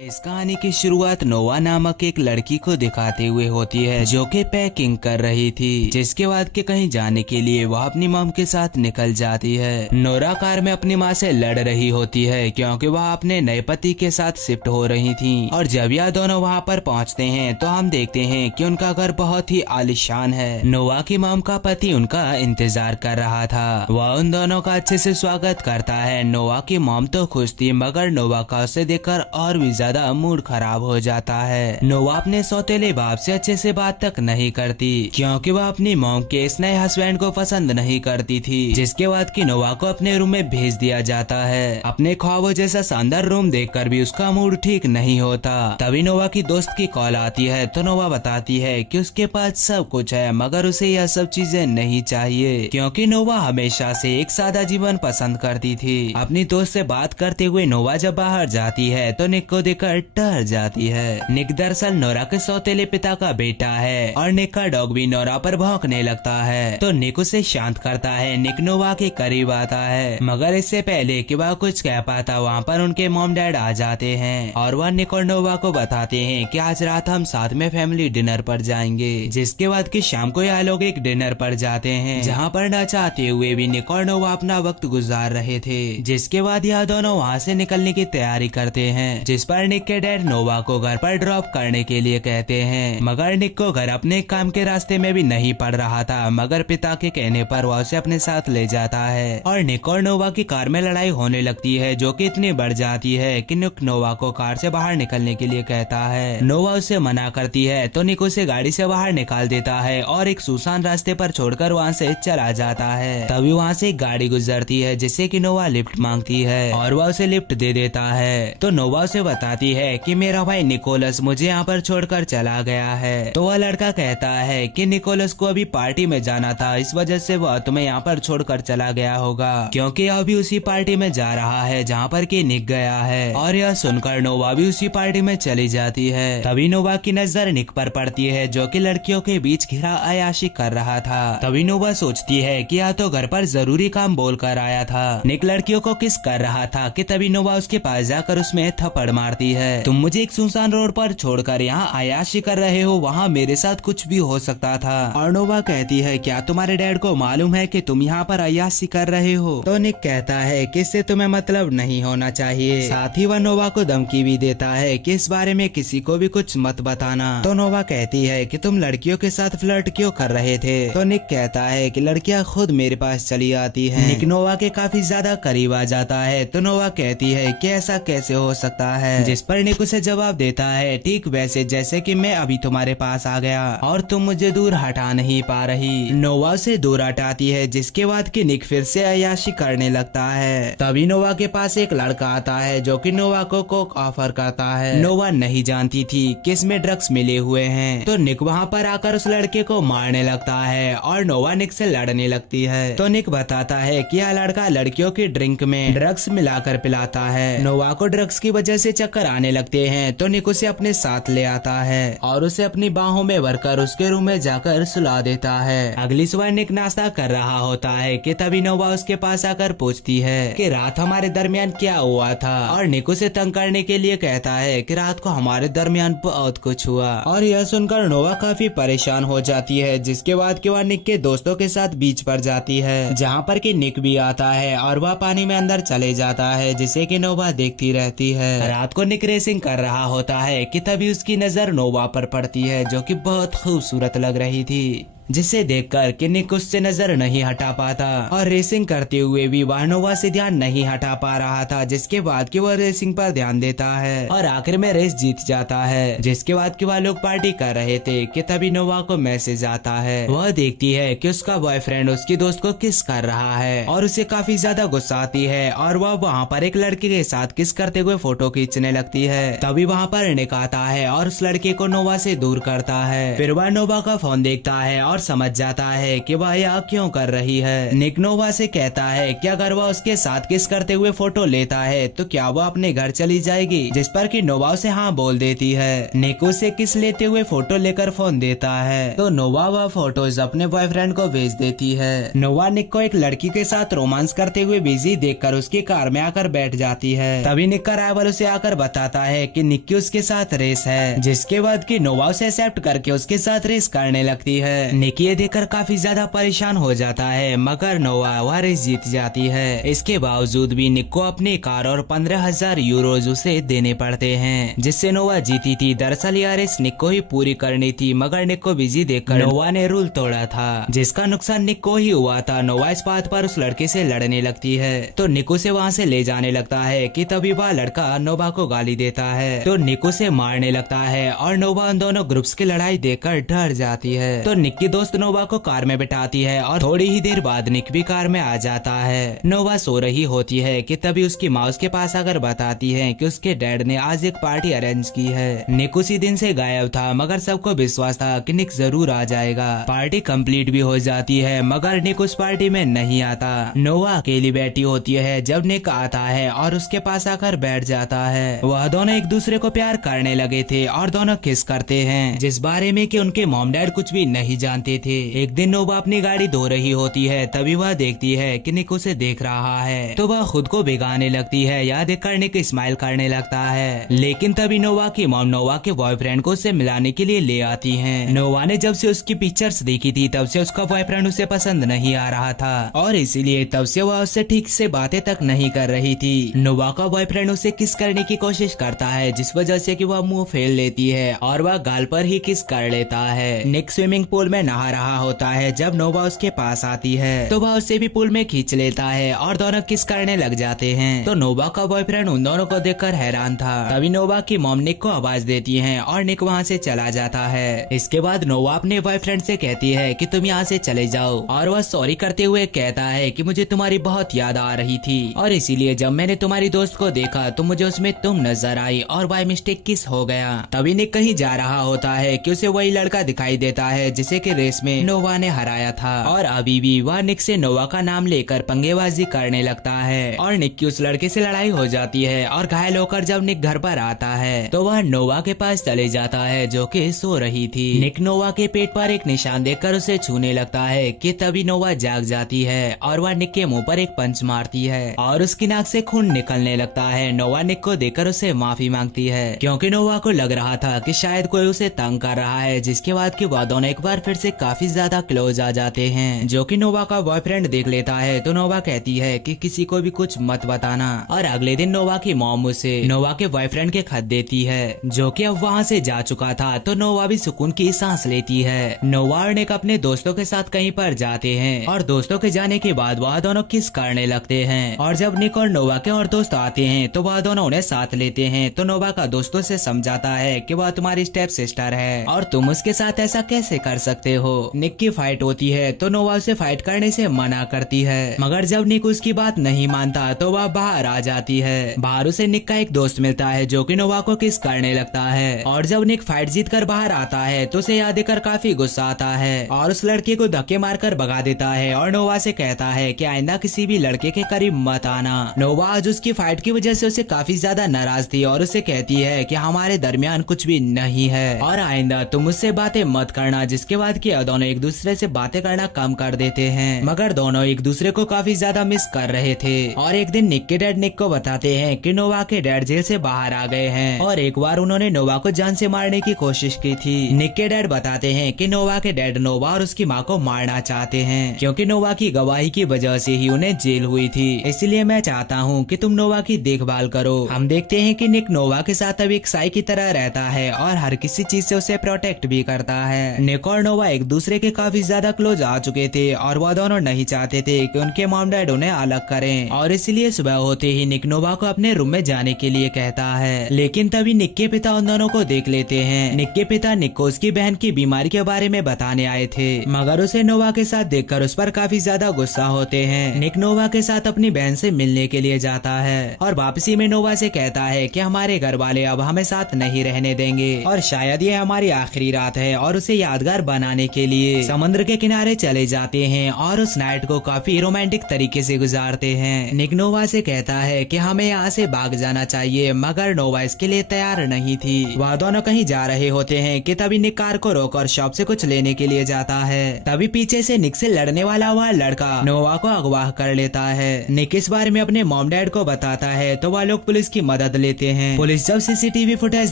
इस कहानी की शुरुआत नोवा नामक एक लड़की को दिखाते हुए होती है जो कि पैकिंग कर रही थी, जिसके बाद के कहीं जाने के लिए वह अपनी मॉम के साथ निकल जाती है। नोरा कार में अपनी माँ से लड़ रही होती है क्योंकि वह अपने नए पति के साथ शिफ्ट हो रही थी। और जब यह दोनों वहाँ पर पहुँचते हैं तो हम देखते हैं कि उनका घर बहुत ही आलीशान है। नोवा की मॉम का पति उनका इंतजार कर रहा था। वह उन दोनों का अच्छे से स्वागत करता है। नोवा की मॉम तो खुश थी, मगर नोवा का उसे देखकर और भी ज्यादा मूड खराब हो जाता है। नोवा अपने सौतेले बाप से अच्छे से बात तक नहीं करती क्योंकि वह अपनी मॉम के इस नए हस्बैंड को पसंद नहीं करती थी, जिसके बाद कि नोवा को अपने रूम में भेज दिया जाता है। अपने ख्वाबों जैसा शानदार रूम देखकर भी उसका मूड ठीक नहीं होता। तभी नोवा की दोस्त की कॉल आती है तो नोवा बताती है कि उसके पास सब कुछ है मगर उसे यह सब चीजें नहीं चाहिए क्योंकि नोवा हमेशा से एक सादा जीवन पसंद करती थी। अपनी दोस्त से बात करते हुए नोवा जब बाहर जाती है तो निक को देखकर डर जाती है। निक दरअसल नोरा के सौतेले पिता का बेटा है और निक का डॉग भी नोरा पर भौंकने लगता है तो निक उसे शांत करता है। निक नोवा के करीब आता है मगर इससे पहले कि वह कुछ कह पाता वहाँ पर उनके मॉम डैड आ जाते हैं और वह निक और नोवा को बताते हैं कि आज रात हम साथ में फैमिली डिनर पर जाएंगे। जिसके बाद कि शाम को यह लोग एक डिनर पर जाते हैं जहाँ पर न चाहते हुए भी निक और नोवा अपना वक्त गुजार रहे थे। जिसके बाद यह दोनों वहाँ से निकलने की तैयारी करते हैं, जिस पर निक के डैड नोवा को घर पर ड्रॉप करने के लिए कहते हैं। मगर निक को घर अपने काम के रास्ते में भी नहीं पड़ रहा था, मगर पिता के कहने पर वह उसे अपने साथ ले जाता है और निक और नोवा की कार में लड़ाई होने लगती है जो कि इतनी बढ़ जाती है कि निक नोवा को कार से बाहर निकलने के लिए कहता है। नोवा उसे मना करती है तो निक उसे गाड़ी से बाहर निकाल देता है और एक सुनसान रास्ते पर छोड़कर वहाँ से चला जाता है। तभी वहाँ से एक गाड़ी गुजरती है जिससे कि नोवा लिफ्ट मांगती है और वह उसे लिफ्ट दे देता है। तो नोवा उसे बताती है कि मेरा भाई निकोलस मुझे यहाँ पर छोड़कर चला गया है। तो वह लड़का कहता है कि निकोलस को अभी पार्टी में जाना था, इस वजह से वह तुम्हें यहाँ पर छोड़कर चला गया होगा क्योंकि यह भी उसी पार्टी में जा रहा है जहाँ पर कि निक गया है। और यह सुनकर नोवा भी उसी पार्टी में चली जाती है। तभी नोवा की नजर निक पर पड़ती है जो कि लड़कियों के बीच घिरा अयाशी कर रहा था। तभी नोवा सोचती है कि यह तो घर पर जरूरी काम बोल कर आया था। निक लड़कियों को किस कर रहा था कि तभी नोवा उसके पास जाकर उसमें थप्पड़ मारती है। तुम मुझे एक सुनसान रोड पर छोड़कर यहाँ अयाशी कर रहे हो, वहाँ मेरे साथ कुछ भी हो सकता था। और नोवा कहती है क्या तुम्हारे डैड को मालूम है कि तुम यहाँ पर अयाशी कर रहे हो? तो निक कहता है कि इससे तुम्हें मतलब नहीं होना चाहिए। साथ ही वह नोवा को धमकी भी देता है कि इस बारे में किसी को भी कुछ मत बताना। तो नोवा कहती है कि तुम लड़कियों के साथ फ्लर्ट क्यों कर रहे थे? तो निक कहता है कि लड़कियां खुद मेरे पास चली आती हैं। निक नोवा के काफी ज्यादा करीब आ जाता है तो नोवा कहती है कि ऐसा कैसे हो सकता है? जिस पर निक उसे जवाब देता है ठीक वैसे जैसे कि मैं अभी तुम्हारे पास आ गया और तुम मुझे दूर हटा नहीं पा रही। नोवा उसे दूर हटाती है जिसके बाद कि निक फिर से अय्याशी करने लगता है। तभी नोवा के पास एक लड़का आता है जो कि नोवा को कोक ऑफर करता है। नोवा नहीं जानती थी कि इसमें ड्रग्स मिले हुए हैं तो निक वहाँ पर आकर उस लड़के को मारने लगता है और नोवा निक से लड़ने लगती है। तो निक बताता है कि यह लड़का लड़कियों की ड्रिंक में ड्रग्स मिलाकर पिलाता है। नोवा को ड्रग्स की वजह से चक्कर आने लगते हैं तो निक उसे अपने साथ ले आता है और उसे अपनी बाहों में भरकर उसके रूम में जाकर सुला देता है। अगली सुबह निक नाश्ता कर रहा होता है कि तभी नोवा उसके पास आकर पूछती है कि रात हमारे दरमियान क्या हुआ था और निक उसे तंग करने के लिए कहता है कि रात को हमारे दरमियान बहुत कुछ हुआ। और यह सुनकर नोवा काफी परेशान हो जाती है, जिसके बाद कि वह निक के दोस्तों के साथ बीच पर जाती है जहाँ पर कि निक भी आता है और वह पानी में अंदर चले जाता है जिसे कि नोवा देखती रहती है। रात को निक रेसिंग कर रहा होता है कि तभी उसकी नजर नोवा पर पड़ती है जो कि बहुत खूबसूरत लग रही थी, जिसे देखकर कि निक उससे नजर नहीं हटा पाता और रेसिंग करते हुए भी वह नोवा से ध्यान नहीं हटा पा रहा था। जिसके बाद कि वह रेसिंग पर ध्यान देता है और आखिर में रेस जीत जाता है। जिसके बाद कि वह लोग पार्टी कर रहे थे कि तभी नोवा को मैसेज आता है। वह देखती है कि उसका बॉयफ्रेंड उसकी दोस्त को किस कर रहा है और उसे काफी ज्यादा गुस्सा आती है और वह वहाँ पर एक लड़के के साथ किस करते हुए फोटो खींचने लगती है। तभी वहाँ पर निक आता है और उस लड़के को नोवा से दूर करता है। फिर वह नोवा का फोन देखता है और समझ जाता है कि वह यह क्यों कर रही है। निक नोवा से कहता है कि अगर वह उसके साथ किस करते हुए फोटो लेता है तो क्या वो अपने घर चली जाएगी, जिस पर कि नोवा उसे हाँ बोल देती है। निक उसे किस लेते हुए फोटो लेकर फोन देता है तो नोवा वह फोटोज अपने बॉयफ्रेंड को भेज देती है। नोवा निक को एक लड़की के साथ रोमांस करते हुए बिजी देखकर उसकी कार में आकर बैठ जाती है। तभी निक का राइवल उसे आकर बताता है कि निक की उसके साथ रेस है, जिसके बाद कि नोवा उसे एक्सेप्ट करके उसके साथ रेस करने लगती है। निक ये देखकर काफी ज्यादा परेशान हो जाता है, मगर नोवा वह रेस जीत जाती है। इसके बावजूद भी निक को अपनी कार और 15,000 यूरोज उसे देने पड़ते हैं, जिससे नोवा जीती थी। दरअसल यह रेस निक को ही पूरी करनी थी, मगर निक को बिजी देखकर नोवा ने रूल तोड़ा था, जिसका नुकसान निक को ही हुआ था। नोवा इस बात पर उस लड़के से लड़ने लगती है तो निक उसे वहाँ से ले जाने लगता है कि तभी वह लड़का नोवा को गाली देता है तो निक उसे मारने लगता है और नोवा उन दोनों ग्रुप्स की लड़ाई देखकर डर जाती है। तो निक की दोस्त नोवा को कार में बिठाती है और थोड़ी ही देर बाद निक भी कार में आ जाता है। नोवा सो रही होती है कि तभी उसकी माँ उसके पास आकर बताती है कि उसके डैड ने आज एक पार्टी अरेंज की है। निक उसी दिन से गायब था, मगर सबको विश्वास था कि निक जरूर आ जाएगा। पार्टी कंप्लीट भी हो जाती है, मगर निक उस पार्टी में नहीं आता। नोवा अकेली बैठी होती है जब निक आता है और उसके पास आकर बैठ जाता है। वह दोनों एक दूसरे को प्यार करने लगे थे और दोनों किस करते हैं, जिस बारे में कि उनके मॉम डैड कुछ भी नहीं जानते थे। एक दिन नोवा अपनी गाड़ी धो रही होती है, तभी वह देखती है कि निक उसे देख रहा है तो वह खुद को भिगाने लगती है। यह देखकर निक स्माइल करने लगता है, लेकिन तभी नोवा की मॉम नोवा के बॉयफ्रेंड को उसे मिलाने के लिए ले आती हैं। नोवा ने जब से उसकी पिक्चर्स देखी थी तब से उसका बॉयफ्रेंड उसे पसंद नहीं आ रहा था और इसीलिए तब से वह उससे ठीक से बातें तक नहीं कर रही थी। नोवा का बॉयफ्रेंड उसे किस करने की कोशिश करता है, जिस वजह से कि वह मुंह फेर लेती है और वह गाल पर ही किस कर लेता है। निक स्विमिंग पूल में नहा रहा होता है जब नोवा उसके पास आती है तो वह उसे भी पूल में खींच लेता है और दोनों किस करने लग जाते हैं। तो नोवा का बॉयफ्रेंड उन दोनों को देखकर हैरान था। तभी नोवा की मॉम निक को आवाज देती है और निक वहाँ से चला जाता है। इसके बाद नोवा अपने बॉयफ्रेंड से कहती है कि तुम यहाँ से चले जाओ और वह सॉरी करते हुए कहता है कि मुझे तुम्हारी बहुत याद आ रही थी और इसीलिए जब मैंने तुम्हारी दोस्त को देखा तो मुझे उसमें तुम नजर आई और बाय मिस्टेक किस हो गया। तभी निक कहीं जा रहा होता है कि उसे वही लड़का दिखाई देता है जिसे कि रेस में नोवा ने हराया था और अभी भी वह निक से नोवा का नाम लेकर पंगेबाजी करने लगता है और निक की उस लड़के से लड़ाई हो जाती है और घायल होकर जब निक घर पर आता है तो वह नोवा के पास चले जाता है जो कि सो रही थी। निक नोवा के पेट पर एक निशान देखकर उसे छूने लगता है कि तभी नोवा जाग जाती है और वह निक के मुंह पर एक पंच मारती है और उसकी नाक से खून निकलने लगता है। नोवा निक को देखकर उसे माफी मांगती है क्योंकि नोवा को लग रहा था कि शायद कोई उसे तंग कर रहा है, जिसके बाद कि वह दोनों एक बार फिर से काफी ज्यादा क्लोज आ जाते हैं, जो कि नोवा का बॉयफ्रेंड देख लेता है। तो नोवा कहती है कि किसी को भी कुछ मत बताना और अगले दिन नोवा की मॉम उसे नोवा के बॉयफ्रेंड के खत देती है जो कि अब वहाँ से जा चुका था। तो नोवा भी सुकून की सांस लेती है। नोवा और निक अपने दोस्तों के साथ कहीं पर जाते हैं और दोस्तों के जाने के बाद वह दोनों किस करने लगते हैं और जब निक और नोवा के और दोस्त आते हैं तो वह दोनों उन्हें साथ लेते हैं। तो नोवा का दोस्तों से समझाता है कि वह तुम्हारी स्टेप सिस्टर है और तुम उसके साथ ऐसा कैसे कर सकते हो। निक की फाइट होती है तो नोवा उसे फाइट करने से मना करती है, मगर जब निक उसकी बात नहीं मानता तो वह बाहर आ जाती है। बाहर उसे निक का एक दोस्त मिलता है जो कि नोवा को किस करने लगता है और जब निक फाइट जीत कर बाहर आता है तो उसे याद कर काफी गुस्सा आता है और उस लड़के को धक्के मारकर भगा देता है और नोवा से कहता है कि आइंदा किसी भी लड़के के करीब मत आना। नोवा आज उसकी फाइट की वजह से उसे काफी ज्यादा नाराज थी और उसे कहती है कि हमारे दरमियान कुछ भी नहीं है और आइंदा तुम मुझसे बातें मत करना, जिसके बाद कि दोनों एक दूसरे से बातें करना कम कर देते हैं। मगर दोनों एक दूसरे को काफी ज्यादा मिस कर रहे थे और एक दिन निक के डैड निक को बताते हैं कि नोवा के डैड जेल से बाहर आ गए हैं और एक बार उन्होंने नोवा को जान से मारने की कोशिश की थी। निक के डैड बताते हैं कि नोवा के डैड नोवा और उसकी माँ को मारना चाहते हैं क्योंकि नोवा की गवाही की वजह से ही उन्हें जेल हुई थी, इसलिए मैं चाहता हूँ कि तुम नोवा की देखभाल करो। हम देखते हैं कि निक नोवा के साथ अब एक साई की तरह रहता है और हर किसी चीज से उसे प्रोटेक्ट भी करता है। निक और नोवा एक दूसरे के काफी ज्यादा क्लोज आ चुके थे और वह दोनों नहीं चाहते थे कि उनके मॉम डैड उन्हें अलग करें और इसलिए सुबह होते ही निक नोवा को अपने रूम में जाने के लिए कहता है, लेकिन तभी निक के पिता उन दोनों को देख लेते हैं। निक के पिता निक को उसकी बहन की बीमारी के बारे में बताने आए थे, मगर उसे नोवा के साथ देखकर उस पर काफी ज्यादा गुस्सा होते हैं। निक नोवा के साथ अपनी बहन से मिलने के लिए जाता है और वापसी में नोवा से कहता है कि हमारे घर वाले अब हमें साथ नहीं रहने देंगे और शायद ये हमारी आखिरी रात है और उसे यादगार बनाने के लिए समुद्र के किनारे चले जाते हैं और उस नाइट को काफी रोमांटिक तरीके से गुजारते हैं। निक नोवा से कहता है कि हमें यहाँ से भाग जाना चाहिए, मगर नोवा इसके लिए तैयार नहीं थी। वह दोनों कहीं जा रहे होते हैं कि तभी निक कार को रोक और शॉप से कुछ लेने के लिए जाता है। तभी पीछे से निक से लड़ने वाला वह लड़का नोवा को अगवा कर लेता है। निक इस बारे में अपने मॉम डैड को बताता है तो वह लोग पुलिस की मदद लेते हैं। पुलिस जब सीसीटीवी फुटेज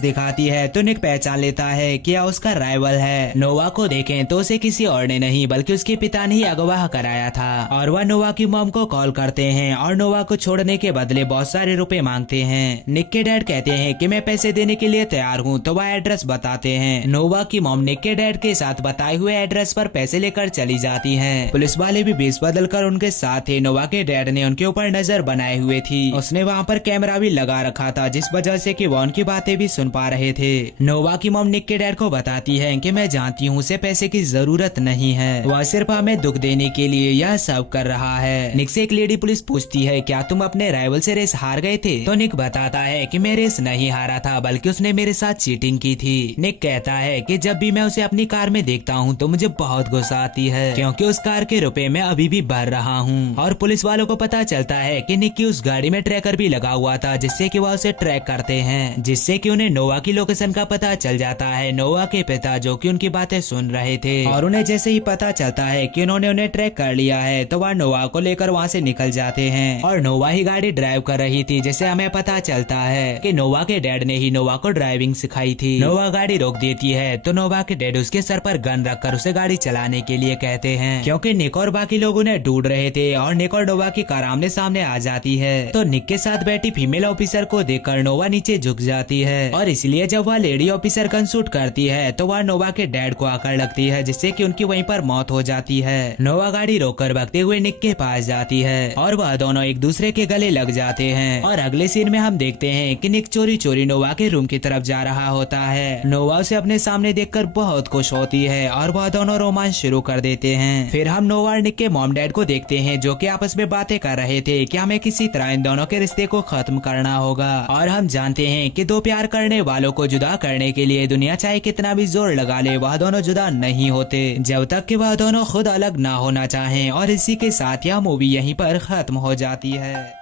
दिखाती है तो निक पहचान लेता है कि यह उसका राइवल है। नोवा को देखें तो उसे किसी और ने नहीं बल्कि उसके पिता ने ही अगवा कराया था और वह नोवा की मॉम को कॉल करते हैं और नोवा को छोड़ने के बदले बहुत सारे रुपए मांगते हैं। निक के डैड कहते हैं कि मैं पैसे देने के लिए तैयार हूँ, तो वह एड्रेस बताते हैं। नोवा की मॉम निक के डैड के साथ बताए हुए एड्रेस पर पैसे लेकर चली जाती है। पुलिस वाले भी बेस बदल कर उनके साथ थे। नोवा के डैड ने उनके ऊपर नजर बनाए हुए थी। उसने वहाँ पर कैमरा भी लगा रखा था जिस वजह से कि वह उनकी बातें भी सुन पा रहे थे। नोवा की मॉम निक के डैड को बताती है कि मैं जानती हूँ उसे पैसे की जरूरत नहीं है, वह सिर्फ हमें दुख देने के लिए यह सब कर रहा है। निक से एक लेडी पुलिस पूछती है क्या तुम अपने राइवल से रेस हार गए थे? तो निक बताता है कि मैं रेस नहीं हारा था बल्कि उसने मेरे साथ चीटिंग की थी। निक कहता है कि जब भी मैं उसे अपनी कार में देखता हूँ तो मुझे बहुत गुस्सा आती है क्योंकि उस कार के रुपए मैं अभी भी भर रहा हूँ। और पुलिस वालों को पता चलता है कि निक की उस गाड़ी में ट्रैकर भी लगा हुआ था जिससे कि वह उसे ट्रैक करते हैं, जिससे कि उन्हें नोवा की लोकेशन का पता चल जाता है। नोवा के पिता जो कि उनकी बातें सुन रहे थे और उन्हें जैसे ही पता चलता है कि उन्होंने उन्हें ट्रैक कर लिया है तो वह नोवा को लेकर वहाँ से निकल जाते हैं। और नोवा ही गाड़ी ड्राइव कर रही थी जिससे हमें पता चलता है कि नोवा के डैड ने ही नोवा को ड्राइविंग सिखाई थी। नोवा गाड़ी रोक देती है तो नोवा के डैड उसके सर पर गन रखकर उसे गाड़ी चलाने के लिए कहते हैं क्योंकि निक और बाकी लोग उन्हें ढूंढ रहे थे। और निक और नोवा की कार आमने सामने आ जाती है तो निक के साथ बैठी फीमेल ऑफिसर को देखकर नोवा नीचे झुक जाती है और इसलिए जब वह लेडी ऑफिसर गन शूट करती है तो वह नोवा के डैड को आकर लगती है जिससे कि उनकी वहीं पर मौत हो जाती है। नोवा गाड़ी रोककर भागते हुए निक के पास जाती है और वह दोनों एक दूसरे के गले लग जाते हैं। और अगले सीन में हम देखते हैं कि निक चोरी चोरी नोवा के रूम की तरफ जा रहा होता है। नोवा उसे अपने सामने देखकर बहुत खुश होती है और वह दोनों रोमांस शुरू कर देते हैं। फिर हम नोवा और निक के मॉम डैड को देखते हैं जो कि आपस में बातें कर रहे थे कि हमें किसी तरह इन दोनों के रिश्ते को खत्म करना होगा। और हम जानते हैं कि दो प्यार करने वालों को जुदा करने के लिए दुनिया चाहे कितना भी जोर लगा ले वह दोनों जुदा नहीं होते जब तक कि वह दोनों खुद अलग ना होना चाहें। और इसी के साथ यह मूवी यहीं पर खत्म हो जाती है।